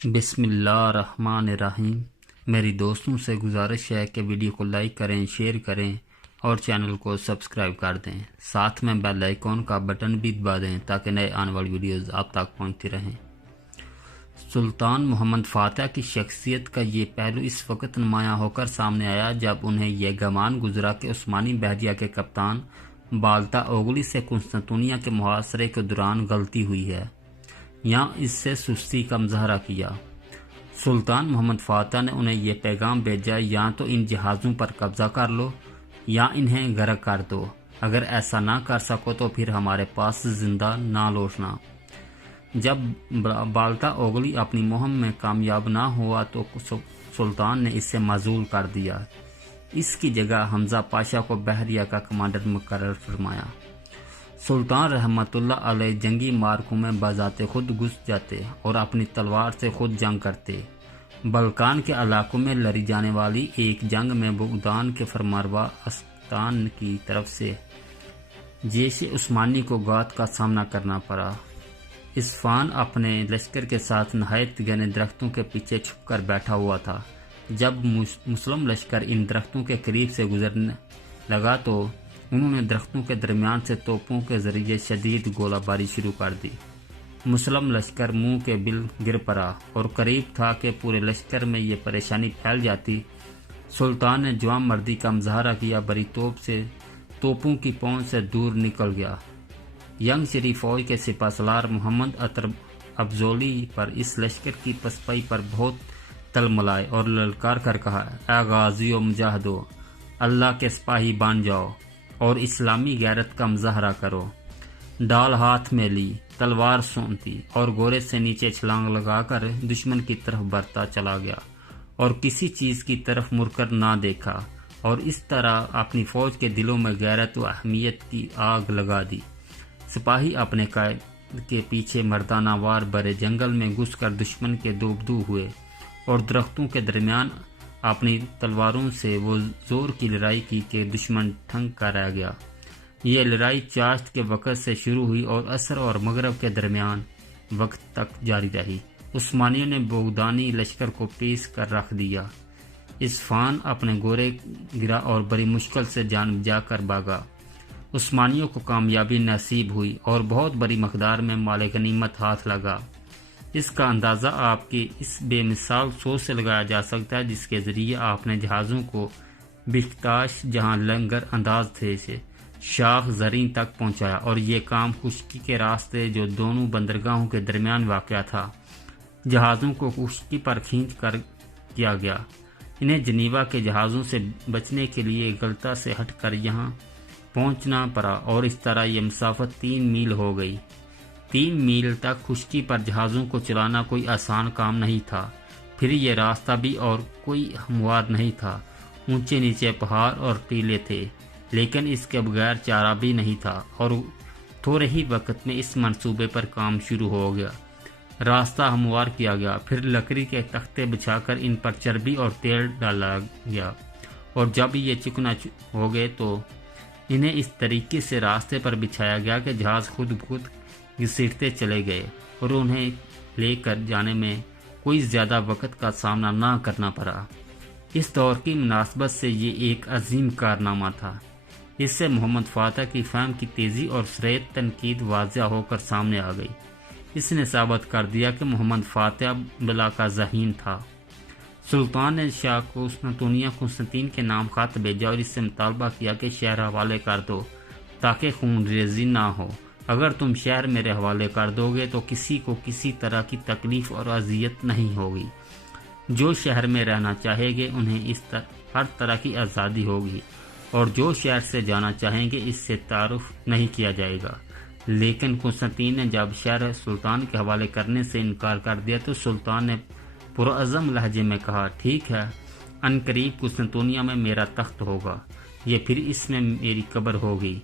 بسم اللہ الرحمن الرحیم۔ میری دوستوں سے گزارش ہے کہ ویڈیو کو لائک کریں، شیئر کریں اور چینل کو سبسکرائب کر دیں، ساتھ میں بیل آئیکن کا بٹن بھی دبا دیں تاکہ نئے آنے والی ویڈیوز آپ تک پہنچتی رہیں۔ سلطان محمد فاتح کی شخصیت کا یہ پہلو اس وقت نمایاں ہو کر سامنے آیا جب انہیں یہ گمان گزرا کہ عثمانی بحریہ کے کپتان بالتا اوغلی سے قسطنطنیہ کے محاصرے کے دوران غلطی ہوئی ہے یا اس سے سستی کا مظاہرہ کیا۔ سلطان محمد فاتح نے انہیں یہ پیغام بھیجا، یا تو ان جہازوں پر قبضہ کر لو یا انہیں غرق کر دو، اگر ایسا نہ کر سکو تو پھر ہمارے پاس زندہ نہ لوٹنا۔ جب بالتا اوغلی اپنی مہم میں کامیاب نہ ہوا تو سلطان نے اسے معزول کر دیا، اس کی جگہ حمزہ پاشا کو بحریہ کا کمانڈر مقرر فرمایا۔ سلطان رحمت اللہ علیہ جنگی معرکوں میں بذات خود گھس جاتے اور اپنی تلوار سے خود جنگ کرتے۔ بلقان کے علاقوں میں لڑی جانے والی ایک جنگ میں بغداد کے فرمانروا اسکان کی طرف سے جیش عثمانی کو غارت کا سامنا کرنا پڑا۔ اصفہان اپنے لشکر کے ساتھ نہایت گھنے درختوں کے پیچھے چھپ کر بیٹھا ہوا تھا۔ جب مسلم لشکر ان درختوں کے قریب سے گزرنے لگا تو انہوں نے درختوں کے درمیان سے توپوں کے ذریعے شدید گولہ باری شروع کر دی۔ مسلم لشکر منہ کے بل گر پڑا اور قریب تھا کہ پورے لشکر میں یہ پریشانی پھیل جاتی۔ سلطان نے جوان مردی کا مظاہرہ کیا، بڑی توپوں کی پہنچ سے دور نکل گیا۔ ینگ شری فوج کے سپہ سالار محمد عطر افضولی پر اس لشکر کی پسپائی پر بہت تل ملائے اور للکار کر کہا، اے غازیو مجاہدو، اللہ کے سپاہی بن جاؤ اور اسلامی غیرت کا مظاہرہ کرو۔ ڈال ہاتھ میں لی، تلوار سونتی اور گھوڑے سے نیچے چھلانگ لگا کر دشمن کی طرف بڑھتا چلا گیا اور کسی چیز کی طرف مڑ کر نہ دیکھا، اور اس طرح اپنی فوج کے دلوں میں غیرت و اہمیت کی آگ لگا دی۔ سپاہی اپنے قائد کے پیچھے مردانہ وار بڑے جنگل میں گھس کر دشمن کے دوبدو ہوئے اور درختوں کے درمیان اپنی تلواروں سے وہ زور کی لڑائی کی کہ دشمن تھنک کر رہ گیا۔ یہ لڑائی چاشت کے وقت سے شروع ہوئی اور عصر اور مغرب کے درمیان وقت تک جاری رہی۔ عثمانیوں نے بغدادی لشکر کو پیش کر رکھ دیا۔ اصفہان اپنے گھوڑے گرا اور بڑی مشکل سے جان بچا کر بھاگا۔ عثمانیوں کو کامیابی نصیب ہوئی اور بہت بڑی مقدار میں مال غنیمت ہاتھ لگا۔ اس کا اندازہ آپ کی اس بے مثال سوچ سے لگایا جا سکتا ہے جس کے ذریعے آپ نے جہازوں کو بختاش جہاں لنگر انداز تھے سے شاخ زرین تک پہنچایا، اور یہ کام خشکی کے راستے جو دونوں بندرگاہوں کے درمیان واقع تھا جہازوں کو خشکی پر کھینچ کر کیا گیا۔ انہیں جنیوا کے جہازوں سے بچنے کے لیے غلطہ سے ہٹ کر یہاں پہنچنا پڑا اور اس طرح یہ مسافت 3 میل ہو گئی۔ 3 میل تک خشکی پر جہازوں کو چلانا کوئی آسان کام نہیں تھا، پھر یہ راستہ بھی اور کوئی ہموار نہیں تھا، اونچے نیچے پہاڑ اور ٹیلے تھے، لیکن اس کے بغیر چارہ بھی نہیں تھا، اور تھوڑے ہی وقت میں اس منصوبے پر کام شروع ہو گیا۔ راستہ ہموار کیا گیا، پھر لکڑی کے تختے بچھا کر ان پر چربی اور تیل ڈالا گیا، اور جب یہ چکنا ہو گئے تو انہیں اس طریقے سے راستے پر بچھایا گیا کہ جہاز خود بخود گھسیٹتے چلے گئے اور انہیں لے کر جانے میں کوئی زیادہ وقت کا سامنا نہ کرنا پڑا۔ اس دور کی مناسبت سے یہ ایک عظیم کارنامہ تھا۔ اس سے محمد فاتح کی فہم کی تیزی اور سریت تنقید واضح ہو کر سامنے آ گئی۔ اس نے ثابت کر دیا کہ محمد فاتح بلا کا ذہین تھا۔ سلطان نے شاہ قسطنطین کے نام خط بھیجا اور اس سے مطالبہ کیا کہ شہر حوالے کر دو تاکہ خون ریزی نہ ہو۔ اگر تم شہر میرے حوالے کر دو گے تو کسی کو کسی طرح کی تکلیف اور اذیت نہیں ہوگی۔ جو شہر میں رہنا چاہیں گے انہیں ہر طرح کی آزادی ہوگی، اور جو شہر سے جانا چاہیں گے اس سے تعارف نہیں کیا جائے گا۔ لیکن قسطنطین نے جب شہر سلطان کے حوالے کرنے سے انکار کر دیا تو سلطان نے پرعزم لہجے میں کہا، ٹھیک ہے، عنقریب قسطنطنیہ میں میرا تخت ہوگا، یہ پھر اس میں میری قبر ہوگی۔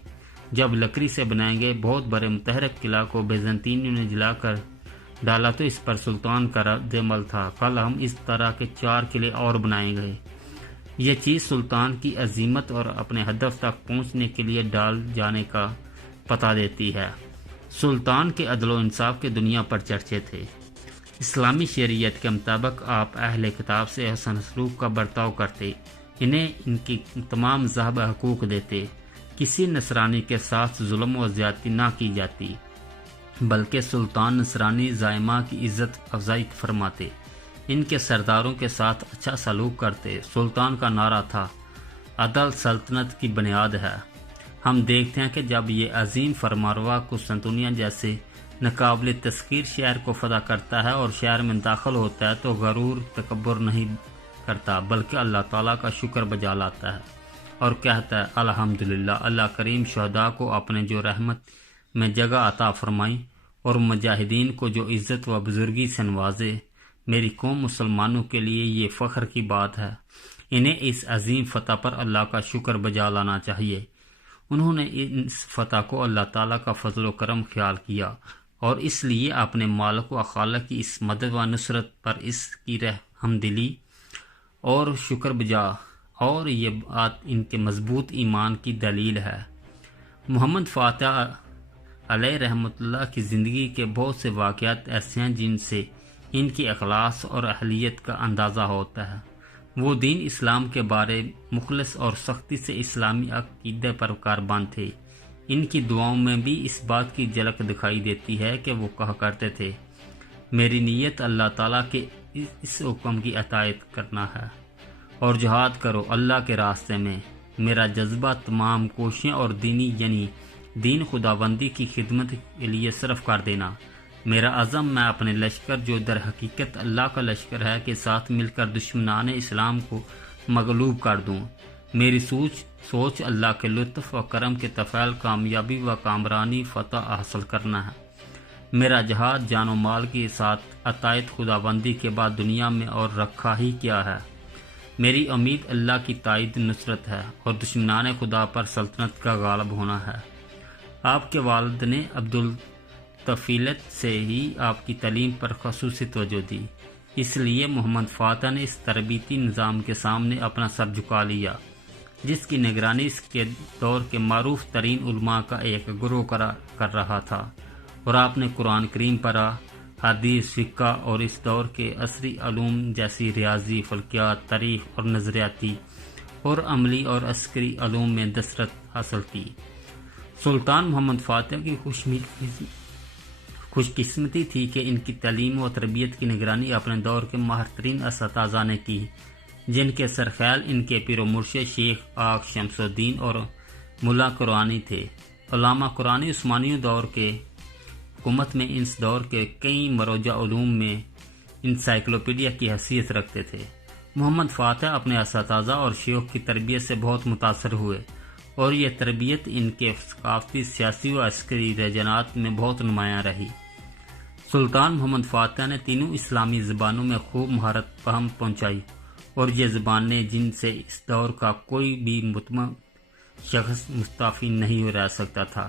جب لکڑی سے بنائیں گے بہت بڑے متحرک قلعہ کو بیزنطینیوں نے جلا کر ڈالا تو اس پر سلطان کا رد عمل تھا، کل ہم اس طرح کے 4 قلعے اور بنائیں گے۔ یہ چیز سلطان کی عظمت اور اپنے ہدف تک پہنچنے کے لیے ڈال جانے کا پتہ دیتی ہے۔ سلطان کے عدل و انصاف کے دنیا پر چرچے تھے۔ اسلامی شریعت کے مطابق آپ اہل کتاب سے حسن سلوک کا برتاؤ کرتے، انہیں ان کی تمام ذہب حقوق دیتے، کسی نصرانی کے ساتھ ظلم و زیادتی نہ کی جاتی، بلکہ سلطان نصرانی زائمہ کی عزت افزائی فرماتے، ان کے سرداروں کے ساتھ اچھا سلوک کرتے۔ سلطان کا نعرہ تھا، عدل سلطنت کی بنیاد ہے۔ ہم دیکھتے ہیں کہ جب یہ عظیم فرمانروا قسطنطنیہ جیسے ناقابل تسخیر شہر کو فتح کرتا ہے اور شہر میں داخل ہوتا ہے تو غرور تکبر نہیں کرتا، بلکہ اللہ تعالیٰ کا شکر بجا لاتا ہے اور کہتا ہے الحمدللہ، اللہ کریم شہداء کو اپنے جو رحمت میں جگہ عطا فرمائی اور مجاہدین کو جو عزت و بزرگی سے نوازے۔ میری قوم مسلمانوں کے لیے یہ فخر کی بات ہے، انہیں اس عظیم فتح پر اللہ کا شکر بجا لانا چاہیے۔ انہوں نے اس فتح کو اللہ تعالیٰ کا فضل و کرم خیال کیا اور اس لیے اپنے مالک و خالق کی اس مدد و نصرت پر اس کی رحمدلی اور شکر بجا، اور یہ بات ان کے مضبوط ایمان کی دلیل ہے۔ محمد فاتح علیہ رحمۃ اللہ کی زندگی کے بہت سے واقعات ایسے ہیں جن سے ان کی اخلاص اور اہلیت کا اندازہ ہوتا ہے۔ وہ دین اسلام کے بارے مخلص اور سختی سے اسلامی عقیدہ پر کاربان تھے۔ ان کی دعاؤں میں بھی اس بات کی جھلک دکھائی دیتی ہے کہ وہ کہا کرتے تھے، میری نیت اللہ تعالیٰ کے اس حکم کی اطاعت کرنا ہے اور جہاد کرو اللہ کے راستے میں۔ میرا جذبہ تمام کوششیں اور دین خداوندی کی خدمت کے لیے صرف کر دینا۔ میرا عزم، میں اپنے لشکر جو در حقیقت اللہ کا لشکر ہے کے ساتھ مل کر دشمنان اسلام کو مغلوب کر دوں۔ میری سوچ اللہ کے لطف و کرم کے طفیل کامیابی و کامرانی فتح حاصل کرنا ہے۔ میرا جہاد جان و مال کے ساتھ اطاعت خداوندی کے بعد دنیا میں اور رکھا ہی کیا ہے۔ میری امید اللہ کی تائید نصرت ہے اور دشمنان خدا پر سلطنت کا غالب ہونا ہے۔ آپ کے والد نے عبدالطفیلت سے ہی آپ کی تعلیم پر خصوصی توجہ دی، اس لیے محمد فاتح نے اس تربیتی نظام کے سامنے اپنا سر جھکا لیا، جس کی نگرانی اس کے دور کے معروف ترین علماء کا ایک گروہ کر رہا تھا، اور آپ نے قرآن کریم پڑھا، حدیث، فقہ اور اس دور کے عصری علوم جیسی ریاضی، فلکیات، تاریخ اور نظریاتی اور عملی اور عسکری علوم میں دسترس حاصل کی۔ سلطان محمد فاتح کی خوش قسمتی تھی کہ ان کی تعلیم و تربیت کی نگرانی اپنے دور کے ماہر ترین اساتذہ نے کی، جن کے سرخیل ان کے پیر و مرشد شیخ آق شمس الدین اور ملا قرآنی تھے۔ علامہ قرآنی عثمانی دور کے حکومت میں اس دور کے کئی مروجہ علوم میں انسائکلوپیڈیا کی حیثیت رکھتے تھے۔ محمد فاتح اپنے اساتذہ اور شیوخ کی تربیت سے بہت متاثر ہوئے اور یہ تربیت ان کے ثقافتی، سیاسی و عسکری رجحانات میں بہت نمایاں رہی۔ سلطان محمد فاتح نے تینوں اسلامی زبانوں میں خوب مہارت فہم پہنچائی، اور یہ زبانیں جن سے اس دور کا کوئی بھی مطمئن شخص مستعفی نہیں رہ سکتا تھا،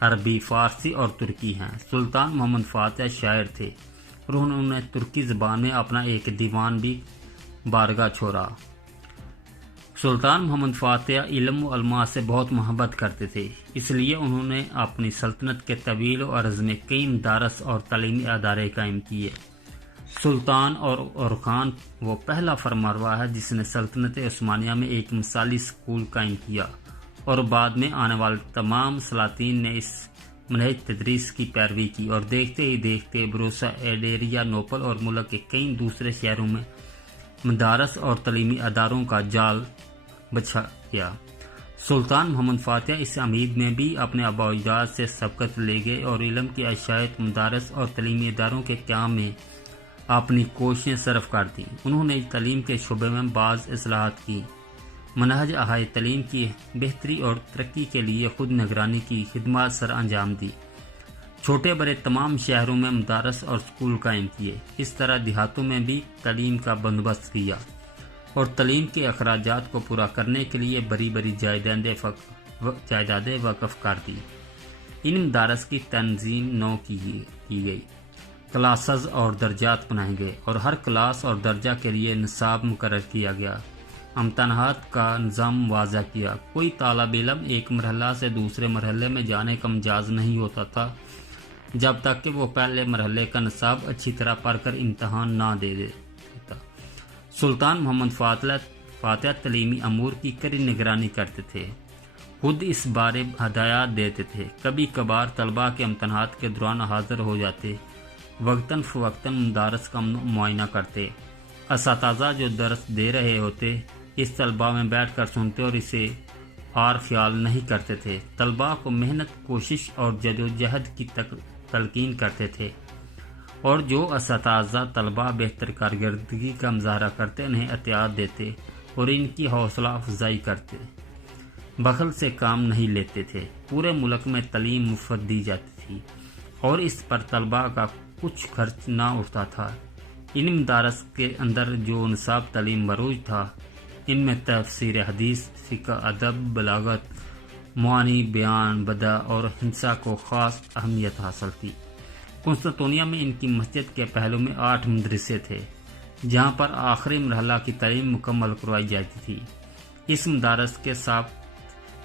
عربی، فارسی اور ترکی ہیں۔ سلطان محمد فاتح شاعر تھے اور انہوں نے ترکی زبان میں اپنا ایک دیوان بھی بارگاہ چھوڑا۔ سلطان محمد فاتح علم و علماء سے بہت محبت کرتے تھے، اس لیے انہوں نے اپنی سلطنت کے طویل و عرض میں کئی مدارس اور تعلیمی ادارے قائم کیے۔ سلطان اور خان وہ پہلا فرمانروا ہے جس نے سلطنت عثمانیہ میں ایک مثالی اسکول قائم کیا، اور بعد میں آنے والے تمام سلاطین نے اس منہج تدریس کی پیروی کی، اور دیکھتے ہی دیکھتے بروسا، ایڈیریا، نوپل اور ملک کے کئی دوسرے شہروں میں مدارس اور تعلیمی اداروں کا جال بچھا گیا۔ سلطان محمد فاتح اس امید میں بھی اپنے آباء و اجداد سے سبقت لے گئے اور علم کی اشاعت، مدارس اور تعلیمی اداروں کے قیام میں اپنی کوششیں صرف کر دیں۔ انہوں نے تعلیم کے شعبے میں بعض اصلاحات کی، منہج اعلی تعلیم کی بہتری اور ترقی کے لیے خود نگرانی کی خدمات سر انجام دی، چھوٹے بڑے تمام شہروں میں مدارس اور اسکول قائم کیے، اس طرح دیہاتوں میں بھی تعلیم کا بندوبست کیا، اور تعلیم کے اخراجات کو پورا کرنے کے لیے بڑی بڑی جائیدادیں وقف کر دی۔ ان مدارس کی تنظیم نو کی گئی، کلاسز اور درجات بنائے گئے، اور ہر کلاس اور درجہ کے لیے نصاب مقرر کیا گیا۔ امتحانات کا نظام واضح کیا، کوئی طالب علم ایک مرحلہ سے دوسرے مرحلے میں جانے کا مجاز نہیں ہوتا تھا، جب تک کہ وہ پہلے مرحلے کا نصاب اچھی طرح پڑھ کر امتحان نہ دے دیتا۔ سلطان محمد فاتح تعلیمی امور کی کڑی نگرانی کرتے تھے، خود اس بارے ہدایات دیتے تھے۔ کبھی کبھار طلباء کے امتحانات کے دوران حاضر ہو جاتے، وقتاً فوقتاً مدارس کا معائنہ کرتے۔ اساتذہ جو درس دے رہے ہوتے اس طلباء میں بیٹھ کر سنتے اور اسے اور خیال نہیں کرتے تھے۔ طلباء کو محنت، کوشش اور جدوجہد کی تلقین کرتے تھے، اور جو اساتذہ طلباء بہتر کارکردگی کا مظاہرہ کرتے انہیں احتیاط دیتے اور ان کی حوصلہ افزائی کرتے۔ بخل سے کام نہیں لیتے تھے۔ پورے ملک میں تعلیم مفت دی جاتی تھی اور اس پر طلباء کا کچھ خرچ نہ اٹھتا تھا۔ ان مدارس کے اندر جو نصاب تعلیم مروج تھا، ان میں تفسیر حدیث، فقہ، ادب، بلاغت، معانی، بیان، بدع اور ہندسہ کو خاص اہمیت حاصل تھی۔ قسطنطنیہ میں ان کی مسجد کے پہلو میں 8 مدرسے تھے، جہاں پر آخری مرحلہ کی تعلیم مکمل کروائی جاتی تھی۔ اس مدارس کے ساتھ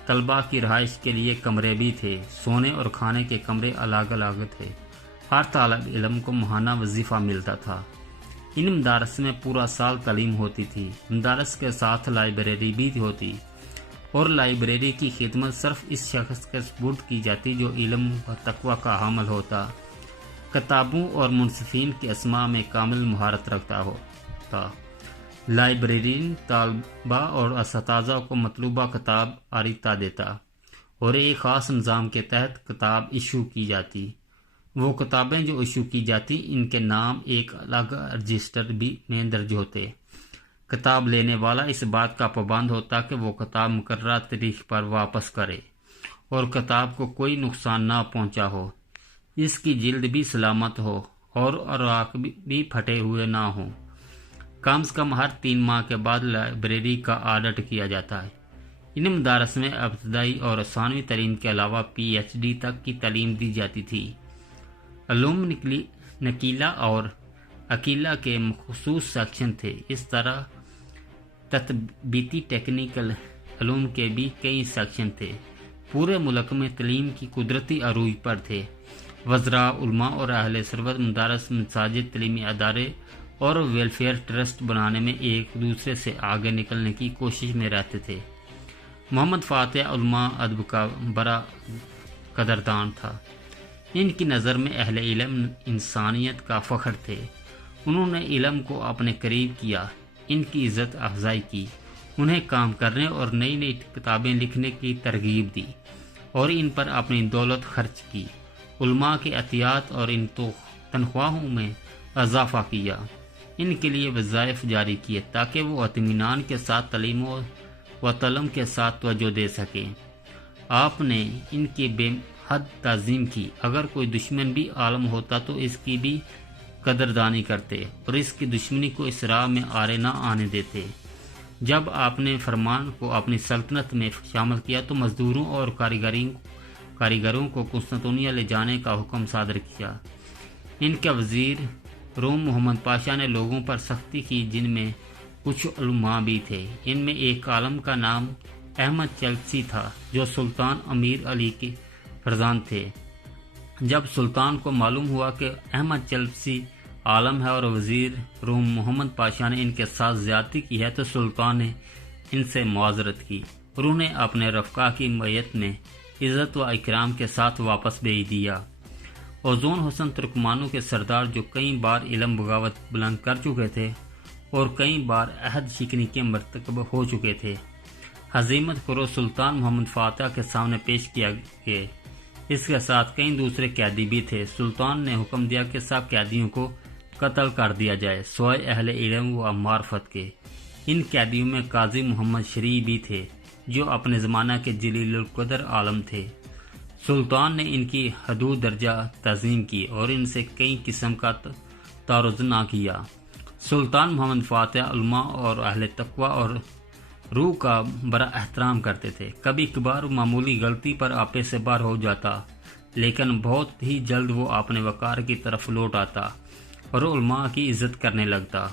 طلباء کی رہائش کے لیے کمرے بھی تھے، سونے اور کھانے کے کمرے الگ الگ تھے۔ ہر طالب علم کو ماہانہ وظیفہ ملتا تھا۔ ان مدارس میں پورا سال تعلیم ہوتی تھی۔ مدارس کے ساتھ لائبریری بھی ہوتی، اور لائبریری کی خدمت صرف اس شخص کے سپرد کی جاتی جو علم و تقوی کا حامل ہوتا، کتابوں اور منصفین کے اسماء میں کامل مہارت رکھتا ہوتا۔ لائبریرین طلباء اور اساتذہ کو مطلوبہ کتاب عطیہ دیتا، اور ایک خاص نظام کے تحت کتاب ایشو کی جاتی۔ وہ کتابیں جو ایشو کی جاتی ان کے نام ایک الگ رجسٹر میں درج ہوتے۔ کتاب لینے والا اس بات کا پابند ہوتا کہ وہ کتاب مقررہ تاریخ پر واپس کرے اور کتاب کو کوئی نقصان نہ پہنچا ہو، اس کی جلد بھی سلامت ہو اور اوراق بھی پھٹے ہوئے نہ ہوں۔ کم از کم ہر 3 ماہ کے بعد لائبریری کا آڈٹ کیا جاتا ہے۔ ان مدارس میں ابتدائی اور ثانوی تعلیم کے علاوہ PhD تک کی تعلیم دی جاتی تھی۔ علوم نقیلہ اور عقیلہ کے مخصوص سیکشن تھے۔ اس طرح تطبیقی ٹیکنیکل علوم کے بھی کئی سیکشن تھے۔ پورے ملک میں تعلیم کی قدرتی عروج پر تھے۔ وزراء، علماء اور اہل ثروت مدارس، مساجد، تعلیمی ادارے اور ویلفیئر ٹرسٹ بنانے میں ایک دوسرے سے آگے نکلنے کی کوشش میں رہتے تھے۔ محمد فاتح علماء ادب کا بڑا قدردان تھا۔ ان کی نظر میں اہل علم انسانیت کا فخر تھے۔ انہوں نے علم کو اپنے قریب کیا، ان کی عزت افزائی کی، انہیں کام کرنے اور نئی نئی کتابیں لکھنے کی ترغیب دی، اور ان پر اپنی دولت خرچ کی۔ علماء کے عطیات اور ان تنخواہوں میں اضافہ کیا۔ ان کے لیے وظائف جاری کیے تاکہ وہ اطمینان کے ساتھ تعلیم و تعلم کے ساتھ توجہ دے سکیں۔ آپ نے ان کی بے حد تعظیم کی۔ اگر کوئی دشمن بھی عالم ہوتا تو اس کی بھی قدردانی کرتے اور اس کی دشمنی کو اس راہ میں آڑے نہ آنے دیتے۔ جب آپ نے فرمان کو اپنی سلطنت میں شامل کیا تو مزدوروں اور کاریگروں کو قسطنطنیہ لے جانے کا حکم صادر کیا۔ ان کے وزیر روم محمد پاشا نے لوگوں پر سختی کی، جن میں کچھ علماء بھی تھے۔ ان میں ایک عالم کا نام احمد چلسی تھا جو سلطان امیر علی کے فرزند تھے۔ جب سلطان کو معلوم ہوا کہ احمد چلسی عالم ہے اور وزیر روم محمد پاشا نے ان کے ساتھ زیادتی کی ہے تو سلطان نے ان سے معذرت کی اور انہیں اپنے رفقا کی معیت میں عزت و اکرام کے ساتھ واپس بھیج دیا۔ اوزون حسن ترکمانوں کے سردار جو کئی بار علم بغاوت بلند کر چکے تھے اور کئی بار عہد شکنی کے مرتکب ہو چکے تھے، ہزیمت کرو سلطان محمد فاتح کے سامنے پیش کیا گئے۔ اس کے ساتھ کئی دوسرے قیدی بھی تھے۔ سلطان نے حکم دیا کہ سب قیدیوں کو قتل کر دیا جائے سوائے اہل علم و معرفت کے۔ ان قیدیوں میں قاضی محمد شریع بھی تھے جو اپنے زمانہ کے جلیل القدر عالم تھے۔ سلطان نے ان کی حدود درجہ تعظیم کی اور ان سے کئی قسم کا تعرض نہ کیا۔ سلطان محمد فاتح علماء اور اہل تقوی اور روح کا بڑا احترام کرتے تھے۔ کبھی کبھار معمولی غلطی پر آپے سے باہر ہو جاتا، لیکن بہت ہی جلد وہ اپنے وقار کی طرف لوٹ آتا اور علماء کی عزت کرنے لگتا۔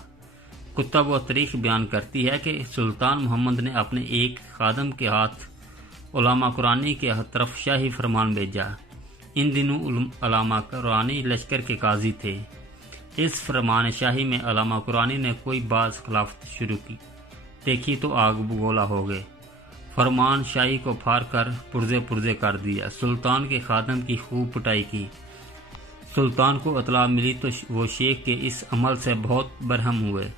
کتب و تاریخ بیان کرتی ہے کہ سلطان محمد نے اپنے ایک خادم کے ہاتھ علامہ قرآنی کے طرف شاہی فرمان بھیجا۔ ان دنوں علامہ قرآنی لشکر کے قاضی تھے۔ اس فرمان شاہی میں علامہ قرآنی نے کوئی بعض خلافت شروع کی، دیکھی تو آگ بگولا ہو گئے۔ فرمان شاہی کو پھاڑ کر پرزے کر دیا۔ سلطان کے خادم کی خوب پٹائی کی۔ سلطان کو اطلاع ملی تو وہ شیخ کے اس عمل سے بہت برہم ہوئے،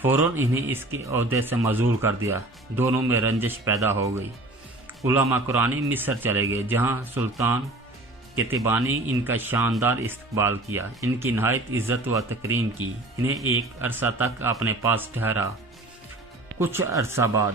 فوراً انہیں اس کے عہدے سے معزول کر دیا۔ دونوں میں رنجش پیدا ہو گئی۔ علامہ قرآنی مصر چلے گئے، جہاں سلطان کے تبانی ان کا شاندار استقبال کیا، ان کی نہایت عزت و تکریم کی، انہیں ایک عرصہ تک اپنے پاس ٹھہرا۔ کچھ عرصہ بعد